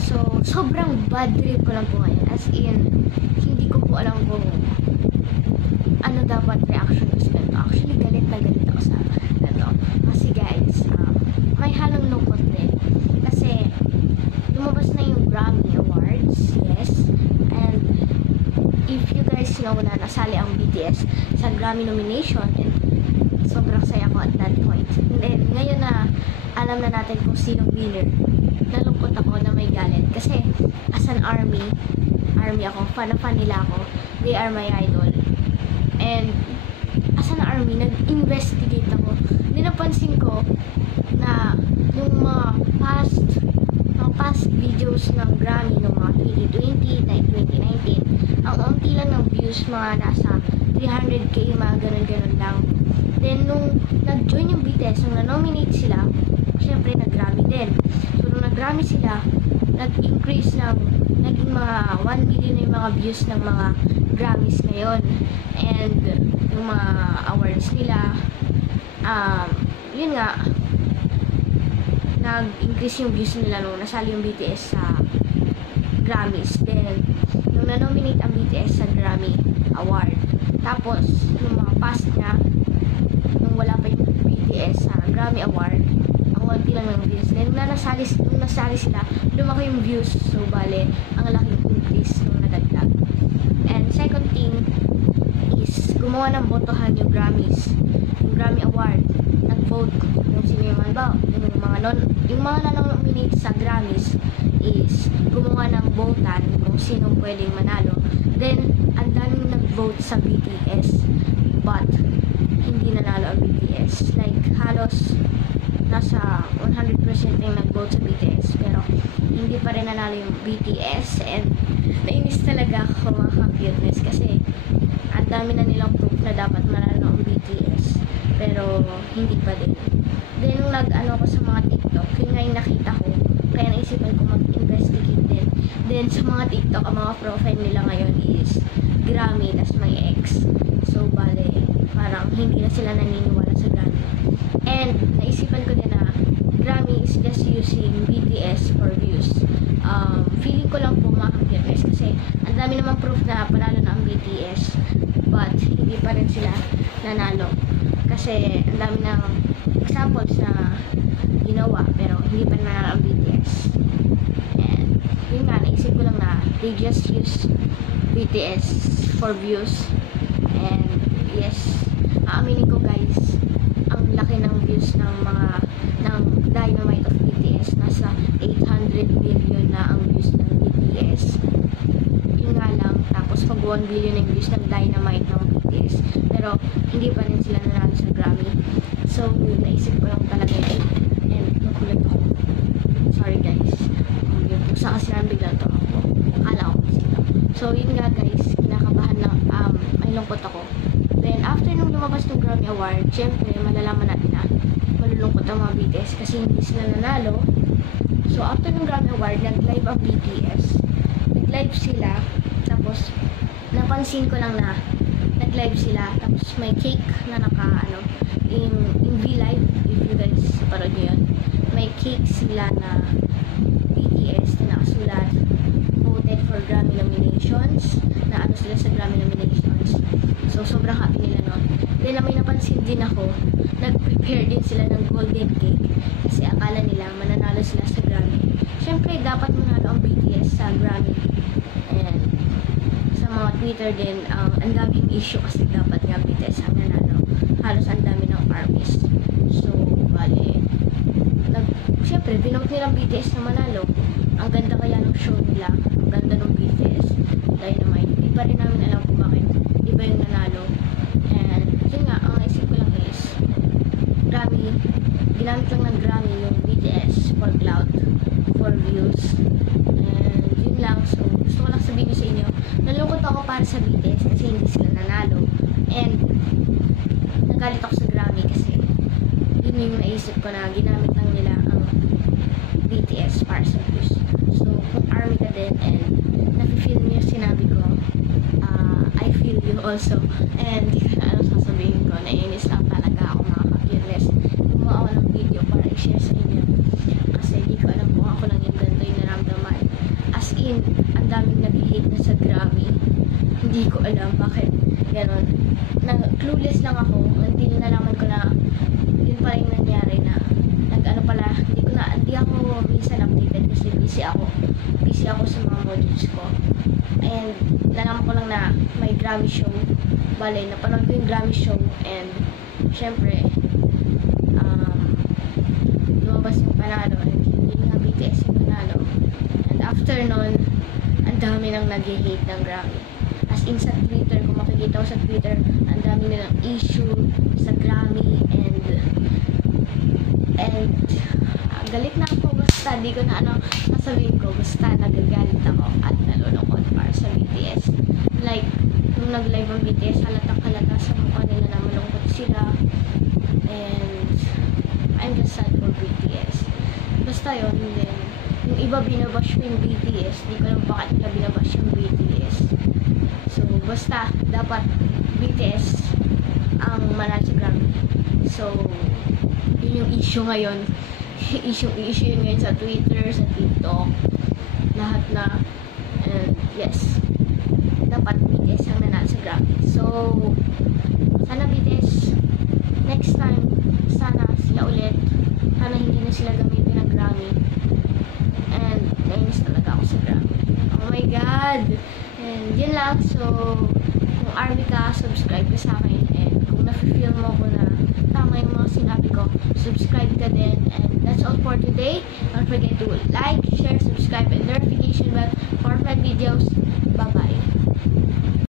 So, sobrang bad trip ko lang po ngayon. As in, hindi ko po alam kung ano dapat reaction ko sa ganito. Actually, galit na galit ako sa ganito. Kasi guys, may halong lungkot din. Kasi, lumabas na yung Grammy Awards, yes. And, if you guys know na nasali ang BTS sa Grammy nomination, and sobrang saya ko at that point. And then, ngayon na alam na natin kung sino winner, nalungkot ako na may galit. Kasi, as an army ako, fan nila ako. They are my idol. And, as an army, nag-investigate ako. Then, napansin ko na yung mga past videos ng Grammy ng mga 2020, 2019, ang unti lang ng views, mga nasa 300k, mga ganun-ganun lang. Then, nung nag-join yung BTS, nung na-nominate sila, syempre, nag-Grammy din. So, nung nag-Grammy sila, nag-increase ng, naging mga 1 million na yung mga views ng mga Grammys ngayon. And, yung mga awards nila, yun nga, nag-increase yung views nila nung nasali yung BTS sa Grammys. Then, nung na-nominate ang BTS sa Grammy Award, tapos, yung mga past na, nung wala pa yung BTS sa Grammy Award, ang konti lang ng views. Then, nung nasali sila, lumaki yung views. So, bale, ang laking increase nung nadagdag. And, second thing is, gumawa ng botohan yung Grammys. Yung Grammy Award, nag-vote kung sino yung yung mga nanonominate sa Grammys is gumawa ng votan kung sino pwedeng manalo. Then, ang daming nag-vote sa BTS, but hindi nanalo ang BTS. Like, halos nasa 100% yung nag-vote sa BTS, pero hindi pa rin nanalo yung BTS. And nainis talaga ako, mga ka-cuteness, kasi ang dami na nilang proof na dapat manalo ang BTS, pero hindi pa din. Then, nung nag-ano ko sa mga TikTok, yun nga yung nakita ko, kaya naisipan ko mag-investigate din. Then, sa mga TikTok, ang mga profile nila ngayon is Grammy, tas may X. So, bale, parang hindi na sila naniniwala sa Grammy. And, naisipan ko din na Grammy is just using BTS for views. Feeling ko lang po, mga ka-cuteness, kasi ang dami namang proof na panalo na ang BTS, but hindi pa rin sila nanalo. Kasi, ang dami ng examples na ginawa, pero hindi pa nanalo ang BTS. And, yun nga, naisip ko lang na they just use BTS for views. And, yes, aaminin ko guys, ang laki ng views ng Dynamite of BTS. Nasa 800 million na ang views ng BTS. Yun nga lang, tapos pag 1 billion ang views ng Dynamite ng BTS. Pero, hindi pa rin sila nanalo sa Grammy. So, naisip ko lang talaga yun. And, nakulit ako. Sorry guys. Yung pusa kasi lang bigla to ako. Akala ko kasi ito. So, yun nga guys. Kinakabahan lang. May lungkot ako. Then, after nung lumabas ng Grammy Award, syempre, malalaman natin na malulungkot ang mga BTS kasi hindi sila nanalo. So, after ng Grammy Award, nag-live ang BTS. Nag-live sila. Tapos, napansin ko lang na nag-live sila. Tapos, may cake na in V-Live, if you guys parod nyo yun, may cake sila na BTS na nakasulat voted for Grammy nominations, na ano sila sa Grammy nominations. So, sobrang happy nila nun. Then, may napansin din ako, nag-prepare din sila ng golden cake kasi akala nila mananalo sila sa Grammy. Siyempre, dapat manalo ang BTS sa Grammy. And, sa mga Twitter din, ang daming issue kasi dapat nga BTS ang nanalo. Halos ang dami ng armies. So, bale, siyempre, binote nilang BTS na manalo. Ang ganda kaya ng show nila. Ang ganda ng BTS. Dynamite. Hindi pa rin namin alam kung bakit iba yung nanalo. And, yun nga, ang naisip ko lang is, Grammy, ginamit lang ng Grammy yung BTS for clout, for views. And, yun lang. So, gusto ko lang sabihin sa inyo, nalungkot ako para sa BTS kasi hindi sila nanalo. And, nagalit ako sa Grammy kasi yun yung naisip ko na ginamit lang nila ang BTS para sa views. So, kung army ka din and nafe-feel niyo sinabi ko, I feel you also. And di ko na ano sasabihin ko, naiinis lang talaga ako, mga ka-cuteness. Gumawa ako ng video para i-share sa inyo kasi di ko alam kung ako lang yung ganito yung naramdaman in, ang daming nag-hate na sa Grammy. Hindi ko alam bakit ganon. Clueless lang ako. Hindi nalaman ko na yun pala yung nangyari na nag-ano pala, hindi ako minsan updated kasi busy ako sa mga modules ko. And nalaman ko lang na may Grammy show. Bale, napanood ko yung Grammy show and syempre lumabas yung panalo and hindi nga BTS yung panalo. And after nun, ang dami nang nag-hate ng Grammy. As in sa Twitter, kung makikita ko sa Twitter, ang dami nilang issue sa Grammy and galit na ako, basta di ko na ano sasabihin ko, basta nagagalit ako at nalulungkot para sa BTS. Like, nung nag-live ang BTS, halatang-halata sa mukha nila na malungkot sila and I'm just sad for BTS. Basta yun, then yung iba binabash yung BTS, di ko alam bakit nila binabash yung BTS. So, basta, dapat BTS ang manalo sa Grammy. So, yun yung issue ngayon. issue yun ngayon sa Twitter, sa TikTok, lahat na. And yes, dapat BTS ang nanalo sa Grammy. So, sana BTS, next time, sana sila ulit. Sana hindi na sila gamitin ng Grammy. And, nainis talaga ako sa Grammy. Oh my God! And yun lang. So, kung army ka, subscribe ka sa akin. And kung nafe-feel mo ko na tama yung mga sinabi ko, subscribe ka din. And that's all for today. Don't forget to like, share, subscribe, and notification bell for my videos.